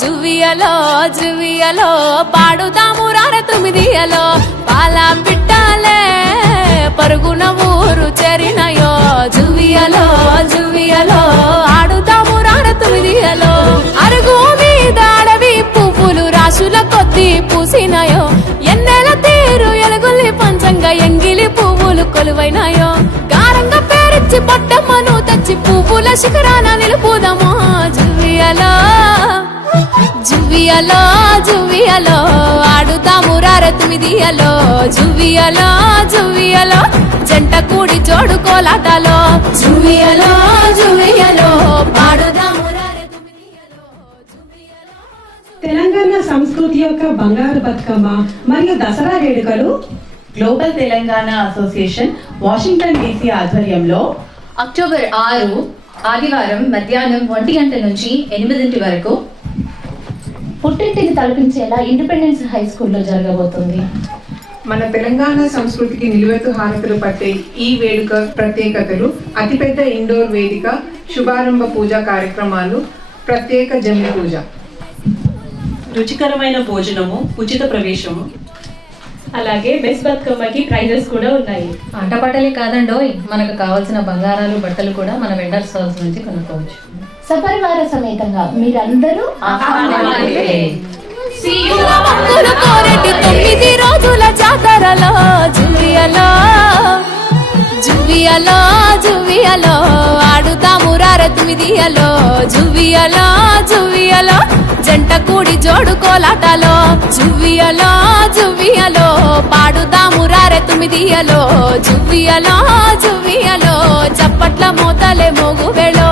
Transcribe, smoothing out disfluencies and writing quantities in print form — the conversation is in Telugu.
జువియలో జువియలో పాడుదాము రార తుమిదియలో పాల పిట్టాలే పరుగున ఊరు చెరినయో జువియలో జువియలో ఆడుదాము రార తుమిదియలో అరుగు మీద అడవి పువ్వులు రాసుల కొద్ది పూసినాయో ఎన్నెల తీరు ఎలుగుల్లి పంచంగా ఎంగిలి పువ్వులు కొలువైనాయో గారంగా పేరిచ్చి పట్టమ్మను తెచ్చి పువ్వుల శిఖరాన నిలుపుదామో జువియలో జువియలో జువియలో ఆడుతాము రార తుమిదియలో జువియలో జువియలో జంట కూడి జోడు కోలాటలో జువియలో జువియలో పాడుదాము రార తుమిదియలో జువియలో. తెలంగాణ సంస్కృతి యొక్క బంగారు బతుకమ్మ మరియు దసరా వేడుకలు global Telangana association Washington DC ఆధ్వర్యంలో అక్టోబర్ 6 ఆదివారం మధ్యాహ్నం 1 గంట నుంచి 8 వరకు పుట్టింటిని తలపించేలా ఇండిపెండెన్స్ హై స్కూల్లో జరగబోతుంది. మన తెలంగాణ సంస్కృతికి నిలువెత్తు హారతులు పట్టే ఈ వేడుక ప్రత్యేకతలు అతిపెద్ద ఇండోర్ వేదిక, శుభారంభ పూజా కార్యక్రమాలు, ప్రత్యేక జమ్మి పూజ, రుచికరమైన భోజనము, ఉచిత ప్రవేశము, అలాగే బెస్ట్ బతుకమ్మకి ప్రైజెస్ కూడా ఉన్నాయి. ఆటపాటలే కాదండోయ్, మనకు కావాల్సిన బంగారాలు బట్టలు కూడా మన వెండర్ స్టాల్స్ నుంచి కొనుక్కోవచ్చు. సపరివార సమేతంగా మీరందరూ కోరెటి 9 రోజుల జాతరలో జువియలో జువియలో జువియలో ఆడుతాము రార తుమిదియలో జువియలో జువియలో జంట కూడి జోడు కోలాటలో జువియలో జువియలో పాడుదాము రార తుమిదియలో జువియలో జువియలో చప్పట్ల మోతలే మోగు వేళో